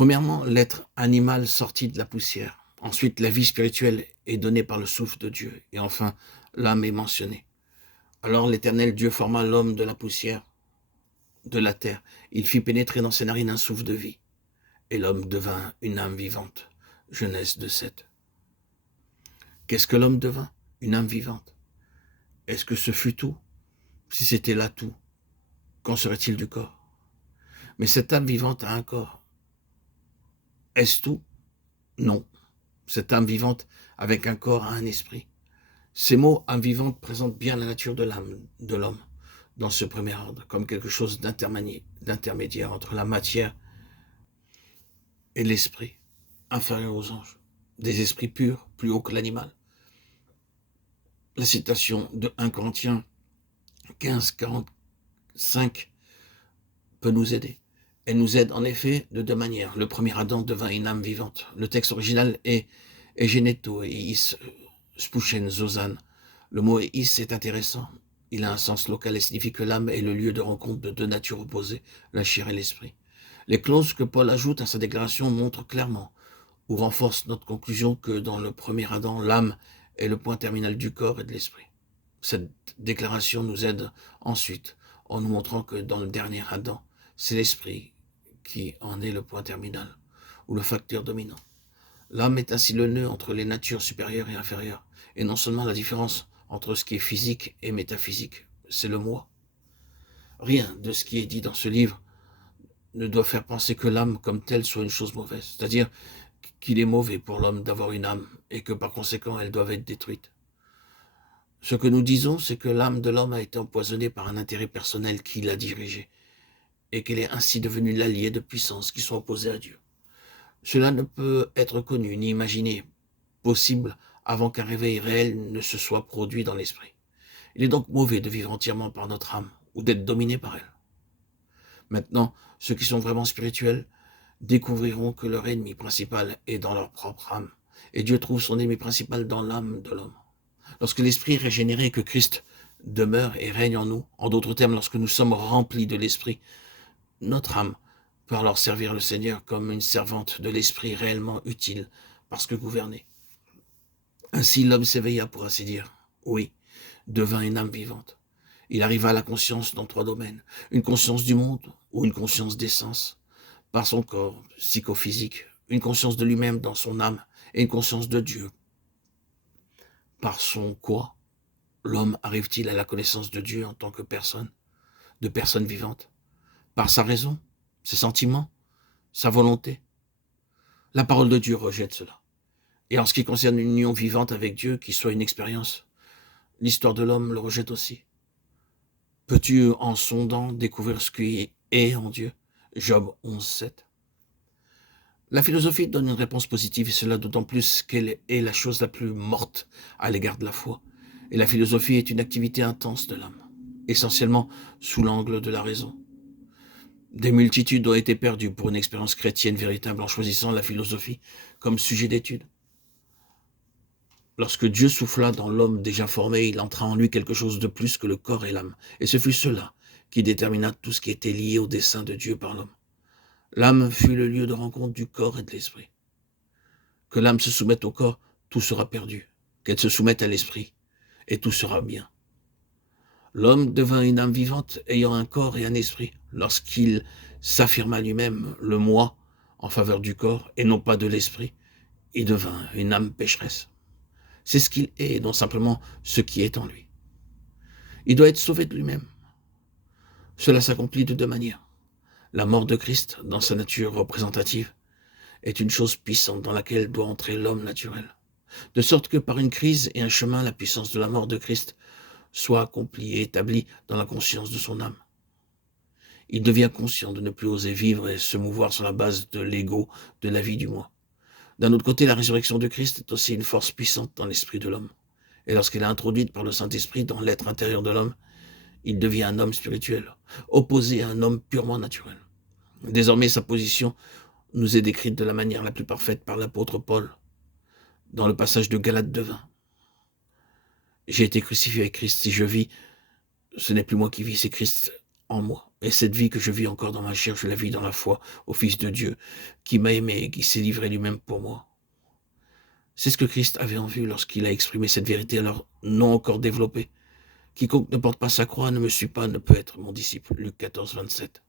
Premièrement, l'être animal sorti de la poussière. Ensuite, la vie spirituelle est donnée par le souffle de Dieu. Et enfin, l'âme est mentionnée. Alors l'Éternel Dieu forma l'homme de la poussière, de la terre. Il fit pénétrer dans ses narines un souffle de vie. Et l'homme devint une âme vivante. Genèse 2:7. Qu'est-ce que l'homme devint? Une âme vivante. Est-ce que ce fut tout? Si c'était là tout, qu'en serait-il du corps? Mais cette âme vivante a un corps. Est-ce tout? Non. Cette âme vivante avec un corps a un esprit. Ces mots âme vivante présentent bien la nature de l'âme de l'homme dans ce premier ordre, comme quelque chose d'intermédiaire entre la matière et l'esprit, inférieur aux anges, des esprits purs, plus hauts que l'animal. La citation de 1 Corinthiens 15, 45 peut nous aider. Elle nous aide en effet de deux manières. Le premier Adam devint une âme vivante. Le texte original est Egeneto et Is Spuchen Zozan. Le mot Is est intéressant. Il a un sens local et signifie que l'âme est le lieu de rencontre de deux natures opposées, la chair et l'esprit. Les clauses que Paul ajoute à sa déclaration montrent clairement ou renforcent notre conclusion que dans le premier Adam, l'âme est le point terminal du corps et de l'esprit. Cette déclaration nous aide ensuite en nous montrant que dans le dernier Adam, c'est l'esprit qui en est le point terminal ou le facteur dominant. L'âme est ainsi le nœud entre les natures supérieures et inférieures, et non seulement la différence entre ce qui est physique et métaphysique, c'est le moi. Rien de ce qui est dit dans ce livre ne doit faire penser que l'âme comme telle soit une chose mauvaise, c'est-à-dire qu'il est mauvais pour l'homme d'avoir une âme et que par conséquent elle doit être détruite. Ce que nous disons, c'est que l'âme de l'homme a été empoisonnée par un intérêt personnel qui l'a dirigée et qu'elle est ainsi devenue l'allié de puissances qui sont opposées à Dieu. Cela ne peut être connu ni imaginé possible avant qu'un réveil réel ne se soit produit dans l'esprit. Il est donc mauvais de vivre entièrement par notre âme ou d'être dominé par elle. Maintenant, ceux qui sont vraiment spirituels découvriront que leur ennemi principal est dans leur propre âme, et Dieu trouve son ennemi principal dans l'âme de l'homme. Lorsque l'esprit est régénéré, que Christ demeure et règne en nous, en d'autres termes, lorsque nous sommes remplis de l'esprit, notre âme peut alors servir le Seigneur comme une servante de l'esprit réellement utile, parce que gouvernée. Ainsi l'homme s'éveilla, pour ainsi dire, oui, devint une âme vivante. Il arriva à la conscience dans trois domaines, une conscience du monde ou une conscience des sens, par son corps psychophysique, une conscience de lui-même dans son âme et une conscience de Dieu. Par son quoi l'homme arrive-t-il à la connaissance de Dieu en tant que personne, de personne vivante? Par sa raison, ses sentiments, sa volonté? La parole de Dieu rejette cela. Et en ce qui concerne une union vivante avec Dieu, qui soit une expérience, l'histoire de l'homme le rejette aussi. Peux-tu, en sondant, découvrir ce qui est en Dieu? Job 11:7. La philosophie donne une réponse positive, et cela d'autant plus qu'elle est la chose la plus morte à l'égard de la foi. Et la philosophie est une activité intense de l'âme, essentiellement sous l'angle de la raison. Des multitudes ont été perdues pour une expérience chrétienne véritable en choisissant la philosophie comme sujet d'étude. Lorsque Dieu souffla dans l'homme déjà formé, il entra en lui quelque chose de plus que le corps et l'âme. Et ce fut cela qui détermina tout ce qui était lié au dessein de Dieu par l'homme. L'âme fut le lieu de rencontre du corps et de l'esprit. Que l'âme se soumette au corps, tout sera perdu. Qu'elle se soumette à l'esprit, et tout sera bien. L'homme devint une âme vivante ayant un corps et un esprit, lorsqu'il s'affirma lui-même le moi en faveur du corps et non pas de l'esprit. Il devint une âme pécheresse. C'est ce qu'il est, et non simplement ce qui est en lui. Il doit être sauvé de lui-même. Cela s'accomplit de deux manières. La mort de Christ, dans sa nature représentative, est une chose puissante dans laquelle doit entrer l'homme naturel. De sorte que par une crise et un chemin, la puissance de la mort de Christ soit accomplie et établie dans la conscience de son âme. Il devient conscient de ne plus oser vivre et se mouvoir sur la base de l'ego, de la vie du moi. D'un autre côté, la résurrection de Christ est aussi une force puissante dans l'esprit de l'homme. Et lorsqu'elle est introduite par le Saint-Esprit dans l'être intérieur de l'homme, il devient un homme spirituel, opposé à un homme purement naturel. Désormais, sa position nous est décrite de la manière la plus parfaite par l'apôtre Paul, dans le passage de Galates 2:20. J'ai été crucifié avec Christ, si je vis, ce n'est plus moi qui vis, c'est Christ en moi. Et cette vie que je vis encore dans ma chair, je la vis dans la foi au Fils de Dieu, qui m'a aimé et qui s'est livré lui-même pour moi. C'est ce que Christ avait en vue lorsqu'il a exprimé cette vérité alors non encore développée. Quiconque ne porte pas sa croix ne me suit pas, ne peut être mon disciple. Luc 14, 27.